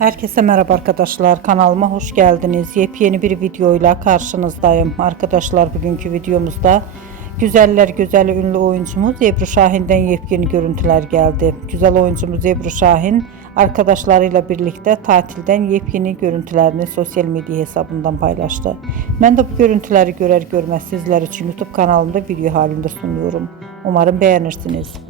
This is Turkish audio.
Herkese merhaba arkadaşlar. Kanalıma hoş geldiniz. Yepyeni bir videoyla karşınızdayım. Arkadaşlar bugünkü videomuzda Güzeller güzeli ünlü oyuncumuz Ebru Şahin'den yepyeni görüntüler geldi. Güzel oyuncumuz Ebru Şahin arkadaşlarıyla birlikte tatilden yepyeni görüntülerini sosyal medya hesabından paylaştı. Ben de bu görüntüleri görer görmez sizler için YouTube kanalımda video halinde sunuyorum. Umarım beğenirsiniz.